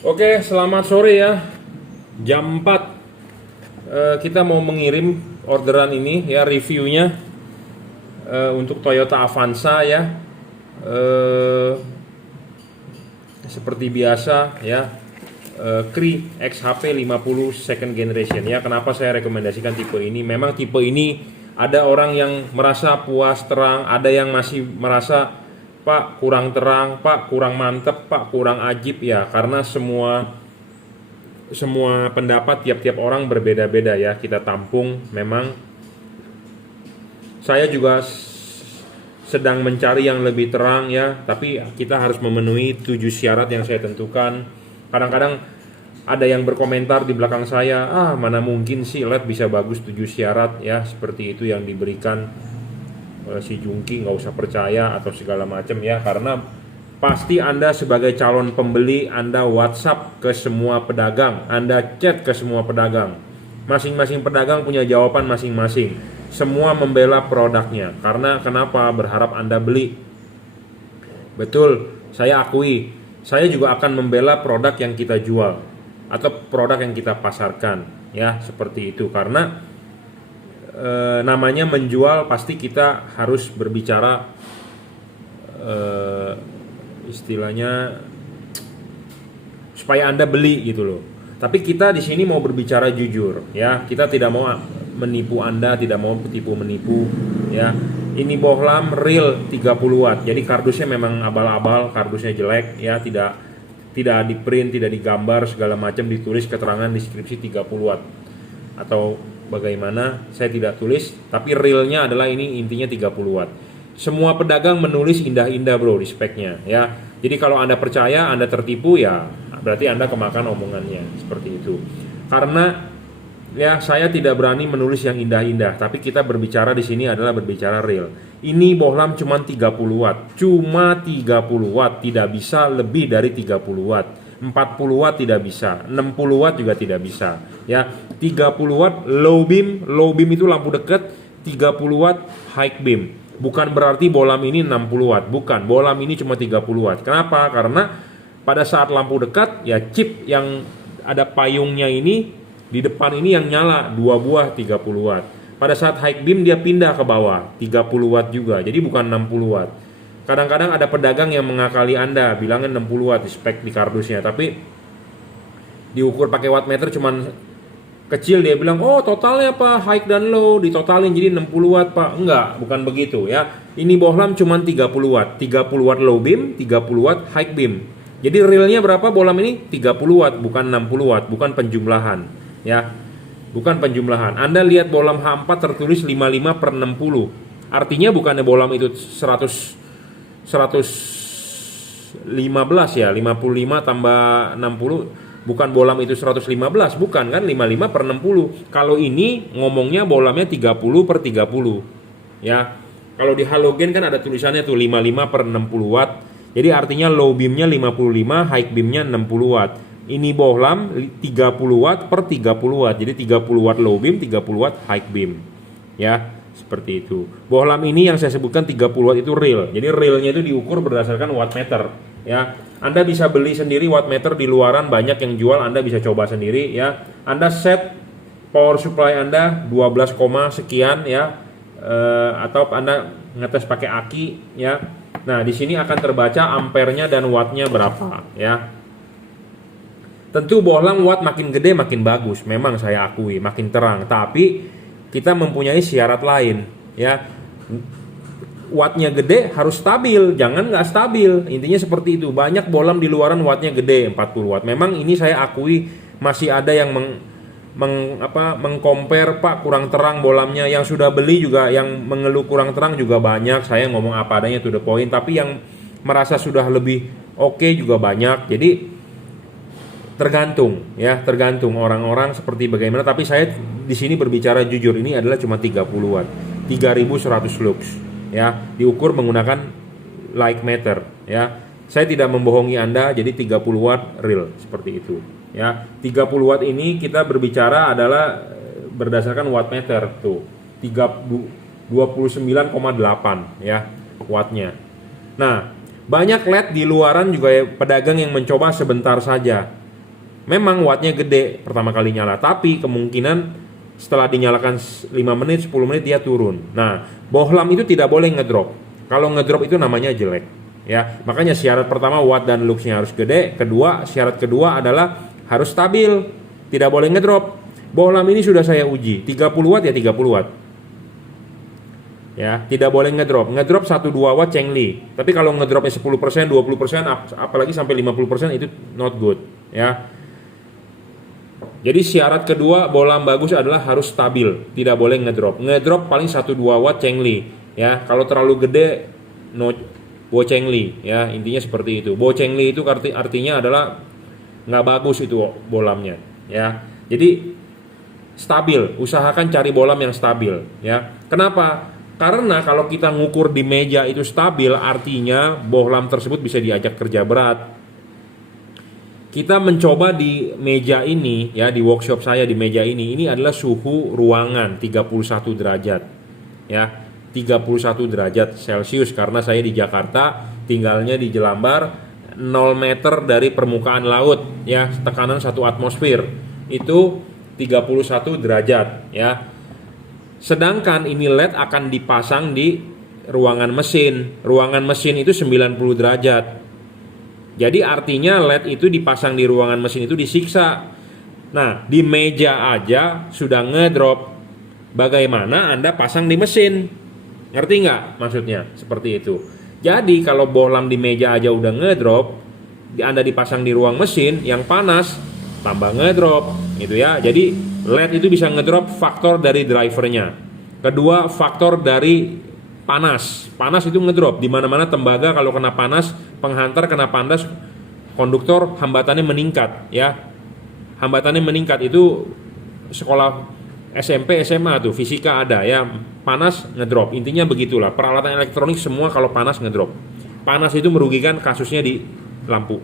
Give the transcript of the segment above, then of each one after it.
Oke, selamat sore ya. Jam 4 kita mau mengirim orderan ini ya, reviewnya untuk Toyota Avanza ya. Eh, Seperti biasa ya, Cri XHP 50 second generation ya. Kenapa saya rekomendasikan tipe ini? Memang tipe ini ada orang yang merasa puas terang, ada yang masih merasa Pak kurang terang, Pak kurang mantep, Pak kurang ajib ya, karena semua pendapat tiap-tiap orang berbeda-beda ya, kita tampung. Memang saya juga sedang mencari yang lebih terang ya, tapi kita harus memenuhi 7 syarat yang saya tentukan. Kadang-kadang ada yang berkomentar di belakang saya, mana mungkin sih LED bisa bagus 7 syarat ya, seperti itu yang diberikan si Jungki, nggak usah percaya atau segala macam ya, karena pasti Anda sebagai calon pembeli, Anda WhatsApp ke semua pedagang, Anda chat ke semua pedagang. Masing-masing pedagang punya jawaban masing-masing. Semua membela produknya. Karena kenapa? Berharap Anda beli. Betul, saya akui. Saya juga akan membela produk yang kita jual atau produk yang kita pasarkan, ya, seperti itu. Karena namanya menjual, pasti kita harus berbicara istilahnya supaya Anda beli gitu loh. Tapi kita di sini mau berbicara jujur ya. Kita tidak mau menipu Anda, tidak mau menipu ya. Ini bohlam real 30 watt. Jadi kardusnya memang abal-abal, kardusnya jelek ya, tidak di print, tidak digambar segala macam, ditulis keterangan deskripsi 30 watt. Atau bagaimana, saya tidak tulis, tapi realnya adalah ini intinya 30 watt. Semua pedagang menulis indah-indah bro di speknya ya. Jadi kalau Anda percaya, Anda tertipu ya, berarti Anda kemakan omongannya, seperti itu. Karena ya saya tidak berani menulis yang indah-indah, tapi kita berbicara di sini adalah berbicara real. Ini bohlam cuma 30 watt, cuma 30 watt, tidak bisa lebih dari 30 watt. 40 watt tidak bisa, 60 watt juga tidak bisa ya. 30 watt low beam itu lampu dekat, 30 watt high beam. Bukan berarti bohlam ini 60 watt, bukan. Bohlam ini cuma 30 watt. Kenapa? Karena pada saat lampu dekat ya, chip yang ada payungnya ini di depan ini yang nyala 2 buah 30 watt. Pada saat high beam dia pindah ke bawah 30 watt juga. Jadi bukan 60 watt. Kadang-kadang ada pedagang yang mengakali Anda, bilangnya 60 watt di spek di kardusnya, tapi diukur pakai wattmeter cuman kecil, dia bilang, oh totalnya apa high dan low ditotalin jadi 60 watt pak. Enggak, bukan begitu ya. Ini bohlam cuma 30 watt, 30 watt low beam, 30 watt high beam. Jadi realnya berapa bohlam ini? 30 watt, bukan 60 watt, bukan penjumlahan ya. Bukan penjumlahan. Anda lihat bohlam H4 tertulis 55 per 60. Artinya bukannya bohlam itu 115 ya, 55 tambah 60, bukan bohlam itu 115, bukan kan, 55 per 60. Kalau ini ngomongnya bohlamnya 30 per 30 ya. Kalau di halogen kan ada tulisannya tuh 55 per 60 watt. Jadi artinya low beamnya 55, high beamnya 60 watt. Ini bohlam 30 watt per 30 watt. Jadi 30 watt low beam, 30 watt high beam ya, seperti itu. Bohlam ini yang saya sebutkan 30 watt itu real. Jadi realnya itu diukur berdasarkan wattmeter ya. Anda bisa beli sendiri wattmeter di luaran, banyak yang jual, Anda bisa coba sendiri ya. Anda set power supply Anda 12, sekian ya, atau Anda ngetes pakai aki ya. Nah, di sini akan terbaca ampernya dan wattnya berapa ya. Tentu bohlam watt makin gede makin bagus, memang saya akui makin terang, tapi kita mempunyai syarat lain ya. Wattnya gede harus stabil, jangan nggak stabil. Intinya seperti itu. Banyak bohlam di luaran wattnya gede 40 watt. Memang ini saya akui masih ada yang mengcompare, Pak kurang terang bohlamnya. Yang sudah beli juga yang mengeluh kurang terang juga banyak. Saya ngomong apa adanya to the point. Tapi yang merasa sudah lebih oke juga banyak. Jadi tergantung ya, tergantung orang-orang seperti bagaimana. Tapi saya di sini berbicara jujur, ini adalah cuma 30 watt, 3100 lux ya, diukur menggunakan like meter ya. Saya tidak membohongi Anda, jadi 30 watt real seperti itu ya. 30 watt ini kita berbicara adalah berdasarkan wattmeter tuh 29,8 ya wattnya. Nah, banyak LED di luaran juga ya, pedagang yang mencoba sebentar saja Memang wattnya gede pertama kali nyala, tapi kemungkinan setelah dinyalakan 5 menit, 10 menit dia turun. Nah, bohlam itu tidak boleh ngedrop. Kalau ngedrop itu namanya jelek. Ya, makanya syarat pertama watt dan luxnya harus gede. Syarat kedua adalah harus stabil, tidak boleh ngedrop. Bohlam ini sudah saya uji, 30 watt ya 30 watt. Ya, tidak boleh ngedrop. Ngedrop 1-2 watt Chengli. Tapi kalau ngedropnya 10%, 20%, apalagi sampai 50% itu not good, ya. Jadi syarat kedua bohlam bagus adalah harus stabil, tidak boleh ngedrop. Ngedrop paling 1-2 watt Chengli, ya. Kalau terlalu gede no bo Chengli, ya. Intinya seperti itu. Bo Chengli itu artinya adalah nggak bagus itu bohlamnya, ya. Jadi stabil, usahakan cari bohlam yang stabil, ya. Kenapa? Karena kalau kita ngukur di meja itu stabil, artinya bohlam tersebut bisa diajak kerja berat. Kita mencoba di meja ini, ya, di workshop saya di meja ini adalah suhu ruangan 31 derajat, ya, 31 derajat Celcius, karena saya di Jakarta, tinggalnya di Jelambar, 0 meter dari permukaan laut, ya, tekanan 1 atmosfer, itu 31 derajat, ya. Sedangkan ini LED akan dipasang di ruangan mesin itu 90 derajat. Jadi artinya LED itu dipasang di ruangan mesin itu disiksa. Nah, di meja aja sudah ngedrop, bagaimana Anda pasang di mesin? Ngerti nggak maksudnya? Seperti itu. Jadi kalau bohlam di meja aja udah ngedrop, Anda dipasang di ruang mesin yang panas, tambah ngedrop, gitu ya. Jadi LED itu bisa ngedrop faktor dari drivernya. Kedua, faktor dari panas itu ngedrop. Di mana-mana tembaga kalau kena panas, penghantar kena panas, konduktor hambatannya meningkat, ya. Hambatannya meningkat itu sekolah SMP, SMA tuh fisika ada, ya. Panas ngedrop. Intinya begitulah. Peralatan elektronik semua kalau panas ngedrop. Panas itu merugikan, kasusnya di lampu.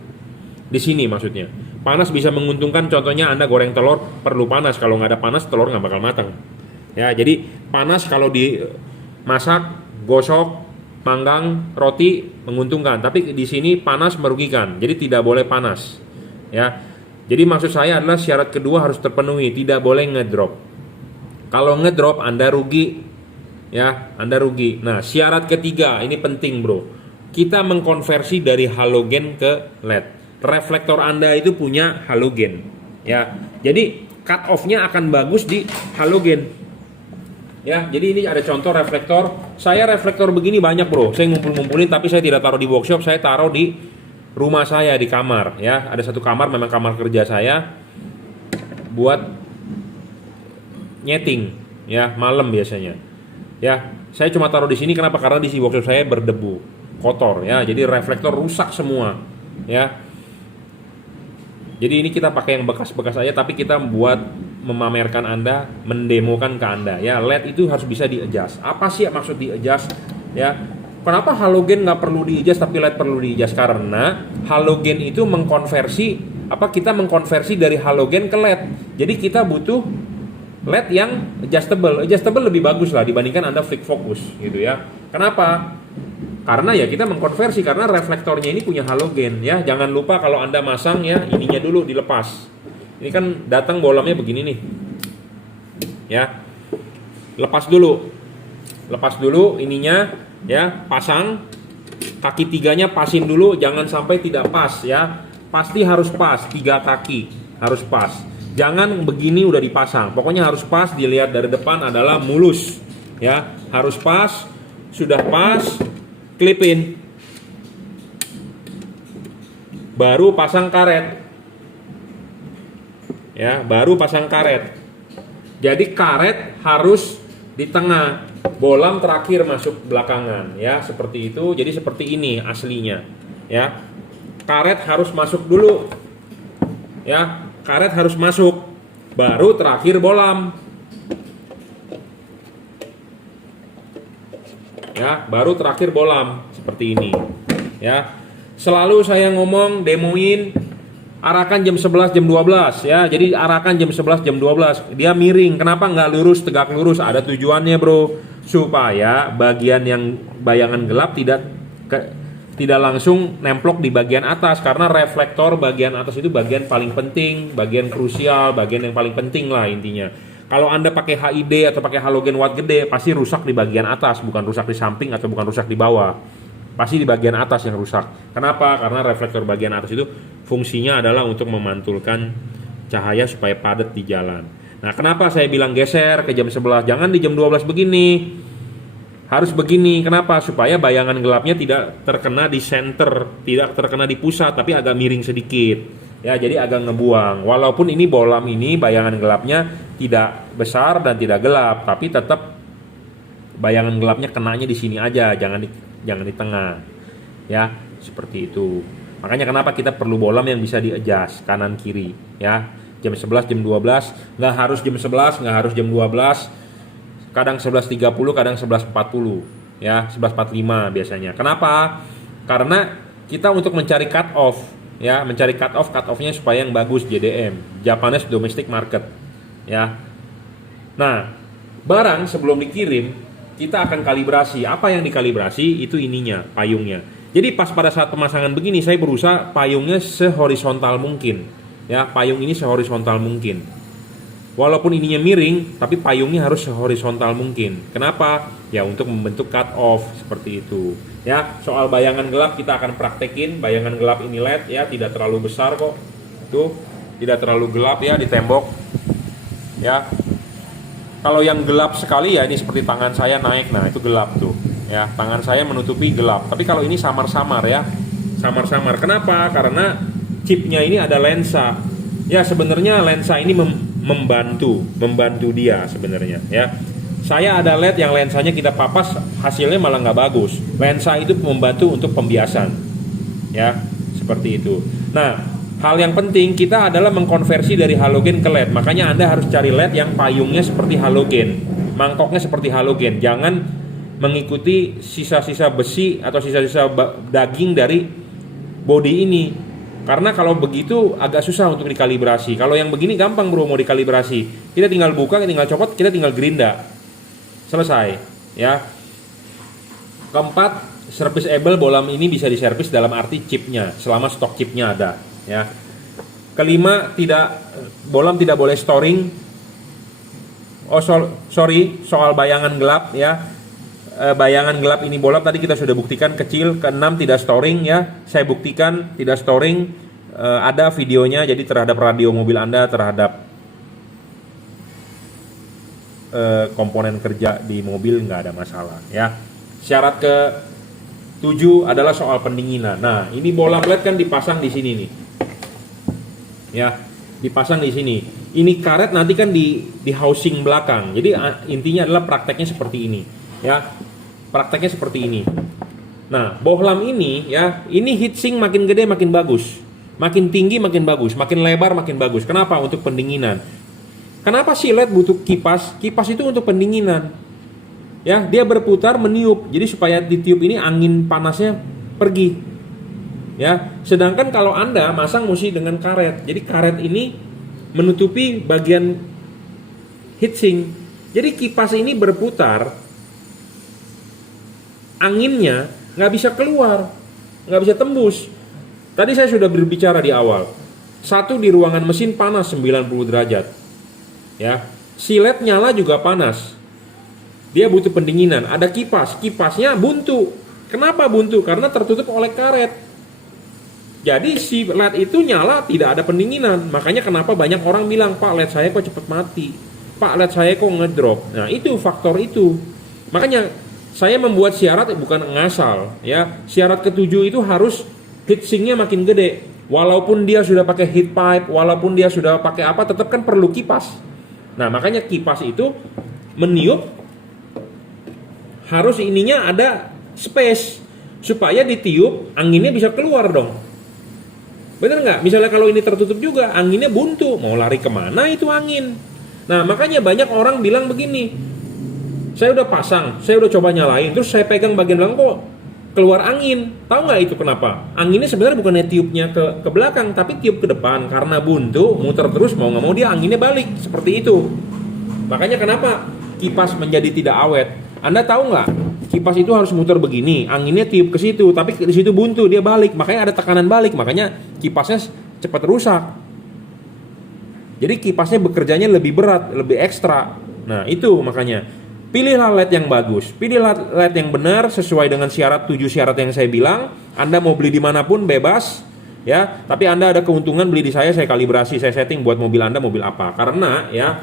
Di sini maksudnya. Panas bisa menguntungkan, contohnya Anda goreng telur perlu panas. Kalau nggak ada panas telur nggak bakal matang. Ya, jadi panas kalau dimasak, gosok, manggang, roti menguntungkan, tapi di sini panas merugikan. Jadi tidak boleh panas. Ya. Jadi maksud saya adalah syarat kedua harus terpenuhi, tidak boleh ngedrop. Kalau ngedrop Anda rugi. Ya, Anda rugi. Nah, syarat ketiga ini penting, Bro. Kita mengkonversi dari halogen ke LED. Reflektor Anda itu punya halogen. Ya. Jadi cut off-nya akan bagus di halogen. Ya, jadi ini ada contoh reflektor. Saya reflektor begini banyak, Bro. Saya ngumpulin, tapi saya tidak taruh di workshop, saya taruh di rumah saya, di kamar, ya. Ada satu kamar, memang kamar kerja saya, buat nyeting, ya, malam biasanya. Ya, saya cuma taruh di sini kenapa? Karena di workshop saya berdebu, kotor, ya. Jadi reflektor rusak semua, ya. Jadi ini kita pakai yang bekas-bekas aja, tapi kita buat memamerkan Anda, mendemokan ke Anda, ya. LED itu harus bisa di-adjust. Apa sih maksud di-adjust? Ya, kenapa halogen nggak perlu di-adjust tapi LED perlu di-adjust? Karena halogen itu kita mengkonversi dari halogen ke LED. Jadi kita butuh LED yang adjustable. Adjustable lebih bagus lah dibandingkan Anda flick focus, gitu ya. Kenapa? Karena ya kita mengkonversi, karena reflektornya ini punya halogen, ya. Jangan lupa kalau Anda masang, ya, ininya dulu dilepas. Ini kan datang bohlamnya begini nih, ya. Lepas dulu ininya, ya. Pasang kaki tiganya, pasin dulu, jangan sampai tidak pas, ya. Pasti harus pas, 3 kaki harus pas. Jangan begini udah dipasang, pokoknya harus pas. Dilihat dari depan adalah mulus, ya. Harus pas, sudah pas, klipin, baru pasang karet, ya, baru pasang karet. Jadi karet harus di tengah, bohlam terakhir masuk belakangan, ya, seperti itu. Jadi seperti ini aslinya, ya. Karet harus masuk dulu, ya, karet harus masuk, baru terakhir bohlam, ya, baru terakhir bohlam seperti ini, ya. Selalu saya ngomong, demoin, arahkan jam 11, jam 12, ya. Jadi arahkan jam 11, jam 12. Dia miring, kenapa nggak lurus, tegak lurus? Ada tujuannya, Bro, supaya bagian yang bayangan gelap tidak langsung nemplok di bagian atas, karena reflektor bagian atas itu bagian paling penting, bagian krusial, bagian yang paling penting lah intinya. Kalau Anda pakai HID atau pakai halogen watt gede, pasti rusak di bagian atas, bukan rusak di samping atau bukan rusak di bawah. Pasti di bagian atas yang rusak. Kenapa? Karena reflektor bagian atas itu fungsinya adalah untuk memantulkan cahaya supaya padat di jalan. Nah, kenapa saya bilang geser ke jam 11? Jangan di jam 12 begini. Harus begini. Kenapa? Supaya bayangan gelapnya tidak terkena di center, tidak terkena di pusat, tapi agak miring sedikit. Ya, jadi agak ngebuang. Walaupun ini bolam ini bayangan gelapnya tidak besar dan tidak gelap, tapi tetap bayangan gelapnya kenanya di sini aja, jangan di tengah. Ya, seperti itu. Makanya kenapa kita perlu bolam yang bisa di-adjust kanan kiri, ya. Jam 11, jam 12, nggak harus jam 11, nggak harus jam 12. Kadang 11.30, kadang 11.40, ya, 11.45 biasanya. Kenapa? Karena kita untuk mencari cut off, ya, mencari cut off-nya supaya yang bagus, JDM, Japanese Domestic Market, ya. Nah, barang sebelum dikirim kita akan kalibrasi. Apa yang dikalibrasi itu ininya, payungnya. Jadi pas pada saat pemasangan begini saya berusaha payungnya sehorizontal mungkin, ya, payung ini sehorizontal mungkin. Walaupun ininya miring, tapi payungnya harus sehorizontal mungkin. Kenapa? Ya untuk membentuk cut off seperti itu. Ya, soal bayangan gelap kita akan praktekin. Bayangan gelap ini LED, ya, tidak terlalu besar kok. Tuh, tidak terlalu gelap ya di tembok. Ya. Kalau yang gelap sekali ya ini seperti tangan saya naik, nah itu gelap tuh. Ya, tangan saya menutupi gelap. Tapi kalau ini samar-samar ya. Samar-samar. Kenapa? Karena chipnya ini ada lensa. Ya, sebenarnya lensa ini membantu dia sebenarnya, ya. Saya ada LED yang lensanya kita papas, hasilnya malah nggak bagus. Lensa itu membantu untuk pembiasan, ya, seperti itu. Nah, hal yang penting kita adalah mengkonversi dari halogen ke LED. Makanya Anda harus cari LED yang payungnya seperti halogen, mangkoknya seperti halogen. Jangan mengikuti sisa-sisa besi atau sisa-sisa daging dari body ini. Karena kalau begitu agak susah untuk dikalibrasi. Kalau yang begini gampang bro, mau dikalibrasi. Kita tinggal buka, kita tinggal copot, kita tinggal gerinda. Selesai, ya. Keempat, serviceable bolam ini bisa diservis dalam arti chipnya, selama stok chipnya ada, ya. Kelima, bolam tidak boleh storing. Soal bayangan gelap, ya. Bayangan gelap ini bolam tadi kita sudah buktikan kecil. Keenam, tidak storing, ya. Saya buktikan tidak storing. Ada videonya, jadi terhadap radio mobil Anda, terhadap komponen kerja di mobil nggak ada masalah, ya. Syarat ke-7 adalah soal pendinginan. Nah, ini bolam LED kan dipasang di sini nih, ya, dipasang di sini. Ini karet nanti kan di housing belakang. Jadi intinya adalah prakteknya seperti ini, ya. Prakteknya seperti ini. Nah, bohlam ini, ya, ini heatsink makin gede makin bagus, makin tinggi makin bagus, makin lebar makin bagus. Kenapa? Untuk pendinginan. Kenapa sih LED butuh kipas? Kipas itu untuk pendinginan, ya. Dia berputar meniup, jadi supaya ditiup ini angin panasnya pergi, ya. Sedangkan kalau Anda masang mesti dengan karet, jadi karet ini menutupi bagian heatsink. Jadi kipas ini berputar, anginnya nggak bisa keluar, nggak bisa tembus. Tadi saya sudah berbicara di awal. Satu, di ruangan mesin panas 90 derajat, ya. Si LED nyala juga panas. Dia butuh pendinginan. Ada kipas, kipasnya buntu. Kenapa buntu? Karena tertutup oleh karet. Jadi si LED itu nyala tidak ada pendinginan. Makanya kenapa banyak orang bilang, Pak, LED saya kok cepat mati, Pak, LED saya kok ngedrop. Nah, itu faktor itu. Makanya saya membuat syarat bukan ngasal, ya. Syarat ke-7 itu harus heatsinknya makin gede. Walaupun dia sudah pakai heat pipe, walaupun dia sudah pakai apa, tetap kan perlu kipas. Nah, makanya kipas itu meniup, harus ininya ada space supaya ditiup anginnya bisa keluar dong. Bener nggak? Misalnya kalau ini tertutup juga, anginnya buntu, mau lari kemana itu angin. Nah, makanya banyak orang bilang begini, saya udah pasang, saya udah coba nyalain, terus saya pegang bagian belakang kok keluar angin. Tahu nggak itu kenapa? Anginnya sebenarnya bukannya tiupnya ke belakang, tapi tiup ke depan. Karena buntu, muter terus, mau nggak mau dia anginnya balik. Seperti itu. Makanya kenapa kipas menjadi tidak awet. Anda tahu nggak? kipas itu harus muter begini, anginnya tiup ke situ, tapi di situ buntu, dia balik, makanya ada tekanan balik, makanya kipasnya cepat rusak. Jadi kipasnya bekerjanya lebih berat, lebih ekstra. Nah itu makanya pilihlah LED yang bagus, pilihlah LED yang benar sesuai dengan 7 syarat yang saya bilang. Anda mau beli dimanapun bebas, ya. Tapi Anda ada keuntungan beli di saya kalibrasi, saya setting buat mobil Anda mobil apa. Karena ya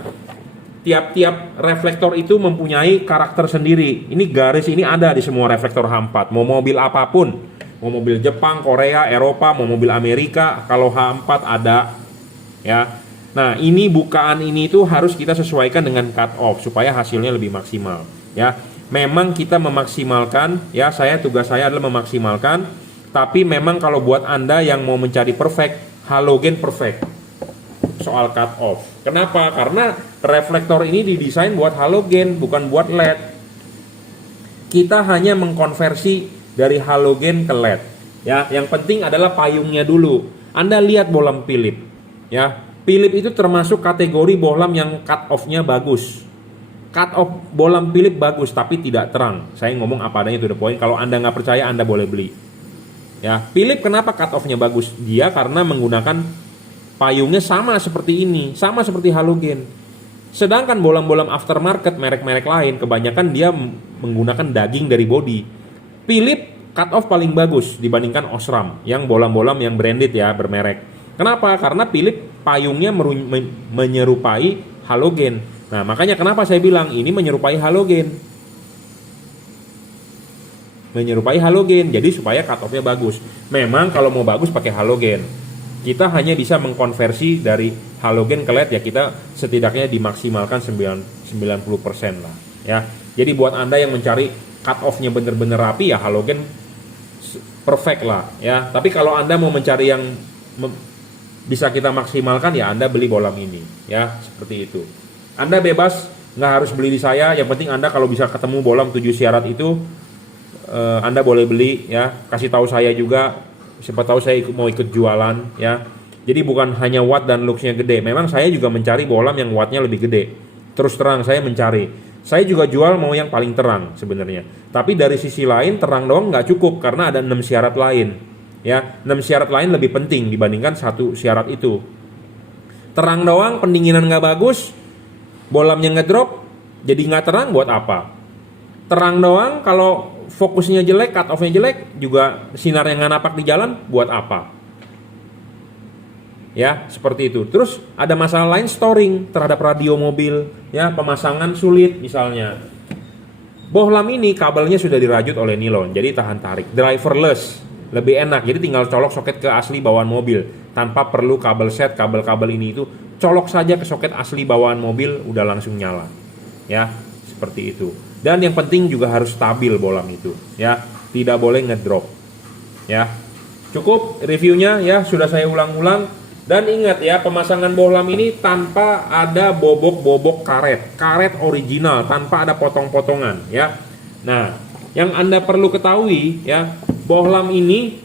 tiap-tiap reflektor itu mempunyai karakter sendiri. Ini garis ini ada di semua reflektor H4. Mau mobil apapun, mau mobil Jepang, Korea, Eropa, mau mobil Amerika, kalau H4 ada, ya. Nah, ini bukaan ini tuh harus kita sesuaikan dengan cut off supaya hasilnya lebih maksimal, ya. Memang kita memaksimalkan, ya, tugas saya adalah memaksimalkan, tapi memang kalau buat Anda yang mau mencari perfect, halogen perfect. Soal cut off. Kenapa? Karena reflektor ini didesain buat halogen, bukan buat LED. Kita hanya mengkonversi dari halogen ke LED. Ya, yang penting adalah payungnya dulu. Anda lihat bohlam Philips, ya. Philips itu termasuk kategori bohlam yang cut off-nya bagus. Cut off bohlam Philips bagus, tapi tidak terang. Saya ngomong apa adanya to the point. Kalau Anda nggak percaya, Anda boleh beli. Ya, Philips kenapa cut off-nya bagus? Dia karena menggunakan payungnya sama seperti ini, sama seperti halogen. Sedangkan bohlam-bohlam aftermarket merek-merek lain kebanyakan dia menggunakan daging dari body. Philips cut off paling bagus dibandingkan Osram yang bohlam-bohlam yang branded ya, bermerek. Kenapa? Karena Philips payungnya menyerupai halogen. Nah, makanya kenapa saya bilang ini menyerupai halogen. Menyerupai halogen, jadi supaya cut off-nya bagus. Memang kalau mau bagus pakai halogen. Kita hanya bisa mengkonversi dari halogen ke LED, ya kita setidaknya dimaksimalkan 90% lah, ya. Jadi buat Anda yang mencari cut off-nya bener-bener rapi, ya halogen perfect lah, ya. Tapi kalau Anda mau mencari yang bisa kita maksimalkan, ya Anda beli bohlam ini, ya, seperti itu. Anda bebas, nggak harus beli di saya, yang penting Anda kalau bisa ketemu bohlam 7 syarat itu, Anda boleh beli, ya. Kasih tahu saya juga. Siapa tahu saya mau ikut jualan, ya. Jadi bukan hanya watt dan luxnya gede. Memang saya juga mencari bohlam yang wattnya lebih gede. Terus terang saya mencari. Saya juga jual mau yang paling terang sebenarnya. Tapi dari sisi lain terang doang nggak cukup karena ada 6 syarat lain. Ya, 6 syarat lain lebih penting dibandingkan 1 syarat itu. Terang doang, pendinginan nggak bagus, bohlamnya ngedrop, jadi nggak terang buat apa? Terang doang kalau fokusnya jelek, cut off-nya jelek, juga sinar yang nggak napak di jalan, buat apa? Ya, seperti itu. Terus ada masalah lain, storing terhadap radio mobil, ya, pemasangan sulit misalnya. Bohlam ini kabelnya sudah dirajut oleh nilon, jadi tahan tarik. Driverless, lebih enak, jadi tinggal colok soket ke asli bawaan mobil, tanpa perlu kabel set, kabel-kabel ini itu, colok saja ke soket asli bawaan mobil, udah langsung nyala. Ya, seperti itu. Dan yang penting juga harus stabil bohlam itu, ya, tidak boleh ngedrop, ya. Cukup reviewnya, ya, sudah saya ulang-ulang. Dan ingat ya, pemasangan bohlam ini tanpa ada bobok-bobok karet original, tanpa ada potong-potongan, ya. Nah, yang Anda perlu ketahui, ya, bohlam ini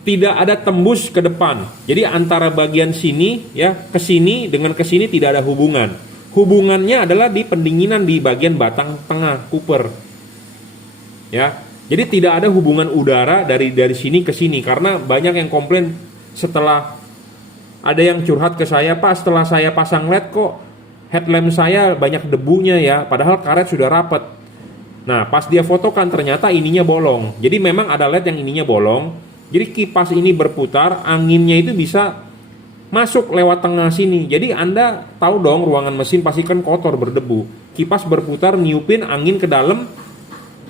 tidak ada tembus ke depan. Jadi antara bagian sini, ya, ke sini dengan ke sini tidak ada hubungan. Hubungannya adalah di pendinginan di bagian batang tengah Cooper, ya. Jadi tidak ada hubungan udara dari sini ke sini, karena banyak yang komplain setelah ada yang curhat ke saya, Pak, setelah saya pasang LED kok headlamp saya banyak debunya ya, padahal karet sudah rapat. Nah, pas dia fotokan ternyata ininya bolong. Jadi memang ada LED yang ininya bolong. Jadi kipas ini berputar, anginnya itu bisa masuk lewat tengah sini. Jadi Anda tahu dong, ruangan mesin pasti kan kotor, berdebu. Kipas berputar, niupin angin ke dalam,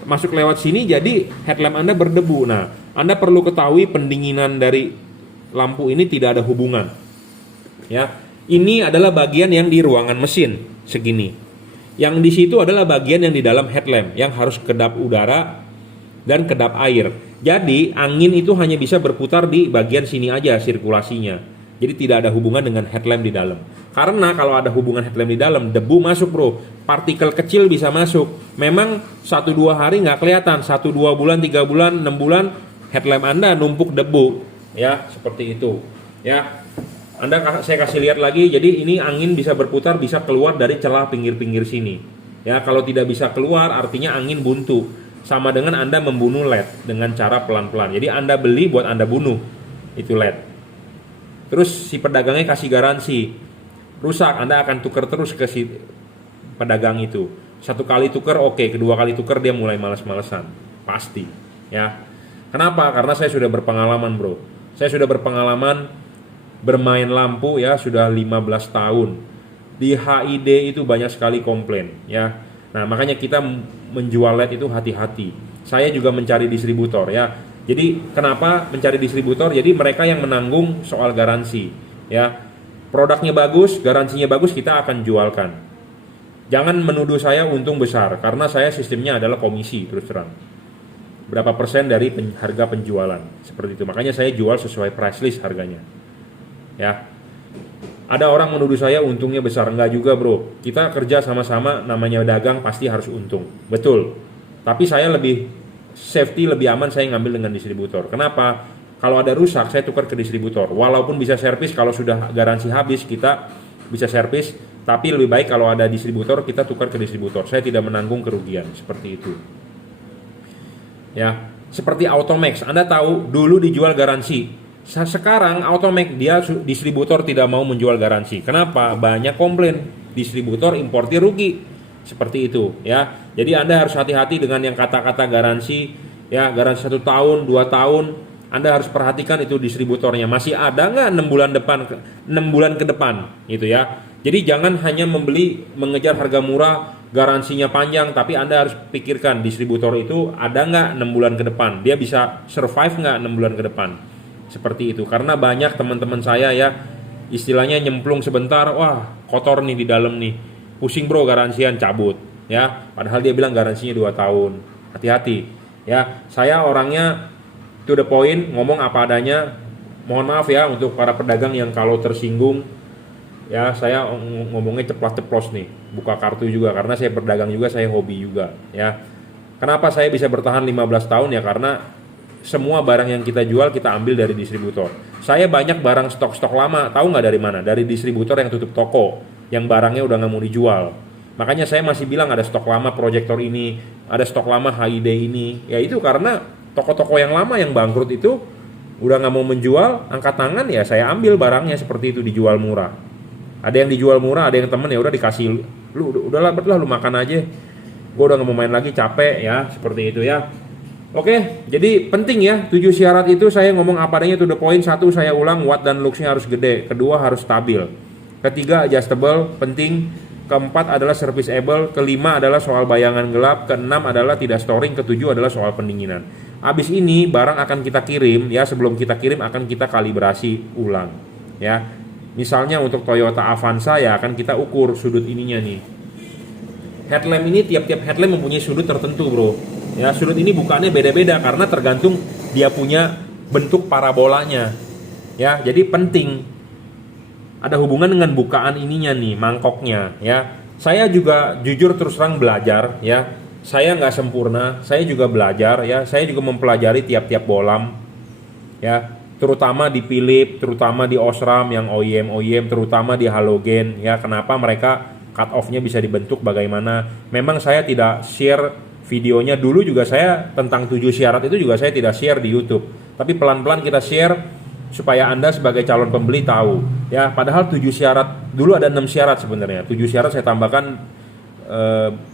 masuk lewat sini, jadi headlamp Anda berdebu. Nah, Anda perlu ketahui pendinginan dari lampu ini tidak ada hubungan. Ya, ini adalah bagian yang di ruangan mesin segini. Yang di situ adalah bagian yang di dalam headlamp yang harus kedap udara dan kedap air. Jadi angin itu hanya bisa berputar di bagian sini aja sirkulasinya. Jadi tidak ada hubungan dengan headlamp di dalam. Karena kalau ada hubungan headlamp di dalam, debu masuk bro. Partikel kecil bisa masuk. Memang 1-2 hari nggak kelihatan. 1-2 bulan, 3 bulan, 6 bulan, headlamp Anda numpuk debu. Ya, seperti itu. Ya, saya kasih lihat lagi. Jadi ini angin bisa berputar, bisa keluar dari celah pinggir-pinggir sini. Ya, kalau tidak bisa keluar artinya angin buntu. sama dengan Anda membunuh LED dengan cara pelan-pelan. Jadi Anda beli buat Anda bunuh itu LED. Terus si pedagangnya kasih garansi, rusak Anda akan tuker terus ke si pedagang itu. Satu kali tuker oke, kedua kali tuker dia mulai males-malesan, pasti ya. Kenapa? Karena saya sudah berpengalaman bro. Saya sudah berpengalaman bermain lampu ya, sudah 15 tahun. Di HID itu banyak sekali komplain ya. Nah makanya kita menjual LED itu hati-hati. Saya juga mencari distributor ya. Jadi kenapa mencari distributor? Jadi mereka yang menanggung soal garansi ya. Produknya bagus, garansinya bagus, kita akan jualkan. Jangan menuduh saya untung besar, karena saya sistemnya adalah komisi terus terang. Berapa persen dari harga penjualan, seperti itu. Makanya saya jual sesuai price list harganya. Ya. Ada orang menuduh saya untungnya besar, enggak juga bro. Kita kerja sama-sama, namanya dagang pasti harus untung. Betul. Tapi saya lebih safety, lebih aman saya ngambil dengan distributor. Kenapa? Kalau ada rusak saya tukar ke distributor. Walaupun bisa servis, kalau sudah garansi habis kita bisa servis. Tapi lebih baik kalau ada distributor kita tukar ke distributor. Saya tidak menanggung kerugian, seperti itu. Ya, seperti Automax. Anda tahu dulu dijual garansi. Sekarang Automax dia distributor tidak mau menjual garansi. Kenapa? Banyak komplain distributor importir rugi. Seperti itu ya. Jadi Anda harus hati-hati dengan yang kata-kata garansi ya, garansi 1 tahun, 2 tahun. Anda harus perhatikan itu distributornya masih ada nggak 6 bulan ke depan gitu ya. Jadi jangan hanya mengejar harga murah, garansinya panjang, tapi Anda harus pikirkan distributor itu ada nggak 6 bulan ke depan, dia bisa survive nggak 6 bulan ke depan, seperti itu. Karena banyak teman-teman saya ya, istilahnya nyemplung sebentar, wah kotor nih di dalam nih, pusing bro garansian, cabut ya, padahal dia bilang garansinya 2 tahun. Hati-hati ya, saya orangnya to the point, ngomong apa adanya. Mohon maaf ya untuk para pedagang yang kalau tersinggung ya, saya ngomongnya ceplos-ceplos nih, buka kartu juga karena saya berdagang juga, saya hobi juga ya. Kenapa saya bisa bertahan 15 tahun ya, karena semua barang yang kita jual kita ambil dari distributor. Saya banyak barang stok-stok lama, tahu nggak dari mana? Dari distributor yang tutup toko, yang barangnya udah nggak mau dijual. Makanya saya masih bilang ada stok lama proyektor ini, ada stok lama HID ini. Ya itu karena toko-toko yang lama yang bangkrut itu udah nggak mau menjual, angkat tangan ya saya ambil barangnya, seperti itu, dijual murah. Ada yang dijual murah, ada yang temen ya udah dikasih, lu udahlah betlah lu makan aja, gue udah nggak mau main lagi, capek ya, seperti itu ya. Oke, jadi penting ya 7 syarat itu saya ngomong apa adanya, to the point. 1, saya ulang, watt dan luxnya harus gede. Kedua, harus stabil. Ketiga, adjustable, penting. Keempat adalah serviceable. Kelima adalah soal bayangan gelap. Keenam adalah tidak storing. Ketujuh adalah soal pendinginan. Habis ini barang akan kita kirim ya, sebelum kita kirim akan kita kalibrasi ulang ya. Misalnya untuk Toyota Avanza ya akan kita ukur sudut ininya nih. Headlamp ini tiap-tiap headlamp mempunyai sudut tertentu bro. Ya, sudut ini bukaannya beda-beda karena tergantung dia punya bentuk parabolanya. Ya, jadi penting ada hubungan dengan bukaan ininya nih, mangkoknya ya. Saya juga jujur terus terang belajar ya. Saya nggak sempurna, saya juga belajar ya. Saya juga mempelajari tiap-tiap bolam ya. Terutama di Philips, terutama di Osram yang OEM, terutama di halogen ya. Kenapa mereka cut off-nya bisa dibentuk bagaimana? Memang saya tidak share videonya dulu juga, saya tentang 7 syarat itu juga saya tidak share di YouTube. Tapi pelan-pelan kita share supaya Anda sebagai calon pembeli tahu ya. Padahal 7 syarat dulu ada 6 syarat sebenarnya. 7 syarat saya tambahkan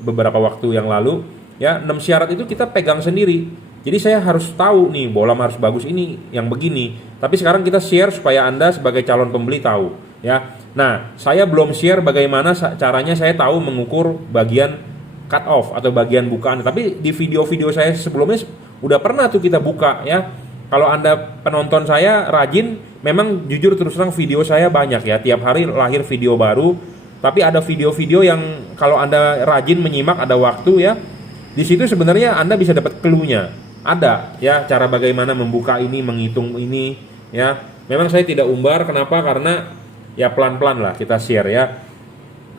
beberapa waktu yang lalu ya. 6 syarat itu kita pegang sendiri. Jadi saya harus tahu nih bolam harus bagus ini yang begini. Tapi sekarang kita share supaya Anda sebagai calon pembeli tahu ya. Nah, saya belum share bagaimana caranya saya tahu mengukur bagian cut off atau bagian bukaan. Tapi di video-video saya sebelumnya udah pernah tuh kita buka ya. Kalau Anda penonton saya rajin, memang jujur terus terang video saya banyak ya. Tiap hari lahir video baru. Tapi ada video-video yang kalau Anda rajin menyimak, ada waktu ya. Di situ sebenarnya Anda bisa dapat clue-nya. Ada ya cara bagaimana membuka ini, menghitung ini ya. Memang saya tidak umbar, kenapa? Karena ya pelan-pelan lah kita share ya.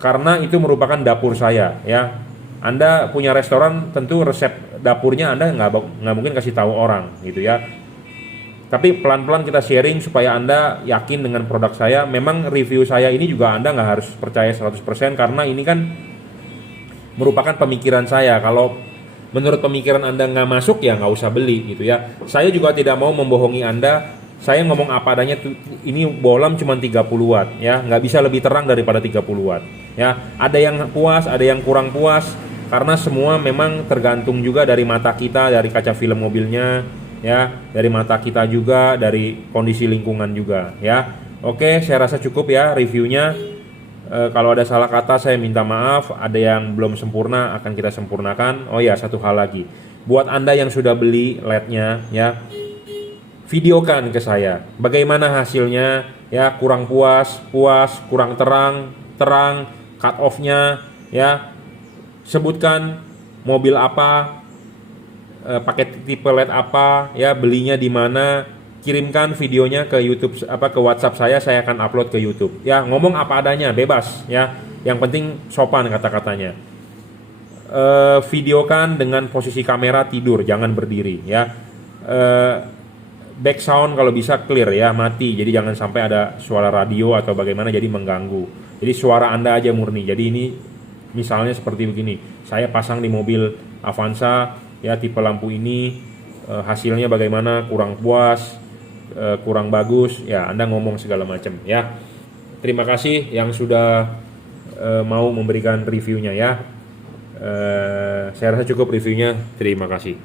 Karena itu merupakan dapur saya ya. Anda punya restoran, tentu resep dapurnya Anda nggak mungkin kasih tahu orang gitu ya. Tapi pelan-pelan kita sharing supaya Anda yakin dengan produk saya. Memang review saya ini juga Anda nggak harus percaya 100% karena ini kan merupakan pemikiran saya. Kalau menurut pemikiran Anda nggak masuk, ya nggak usah beli gitu ya. Saya juga tidak mau membohongi Anda. Saya ngomong apa adanya, ini bohlam cuma 30 watt ya, nggak bisa lebih terang daripada 30 watt ya. Ada yang puas, ada yang kurang puas, karena semua memang tergantung juga dari mata kita, dari kaca film mobilnya ya, dari mata kita juga, dari kondisi lingkungan juga ya. Oke, saya rasa cukup ya reviewnya. Kalau ada salah kata saya minta maaf, ada yang belum sempurna akan kita sempurnakan. Oh ya, satu hal lagi, buat Anda yang sudah beli LED-nya ya, videokan ke saya bagaimana hasilnya ya, kurang puas, kurang terang, cut off-nya ya. Sebutkan mobil apa, pakai tipe LED apa ya, belinya di mana, kirimkan videonya ke YouTube ke WhatsApp saya akan upload ke YouTube ya. Ngomong apa adanya, bebas ya, yang penting sopan kata-katanya. Videokan dengan posisi kamera tidur, jangan berdiri ya. Back sound kalau bisa clear ya, mati, jadi jangan sampai ada suara radio atau bagaimana jadi mengganggu. Jadi suara Anda aja murni. Jadi ini misalnya seperti begini, saya pasang di mobil Avanza ya, tipe lampu ini, hasilnya bagaimana, kurang puas, kurang bagus ya, Anda ngomong segala macam ya. Terima kasih yang sudah mau memberikan reviewnya ya. Saya rasa cukup reviewnya, terima kasih.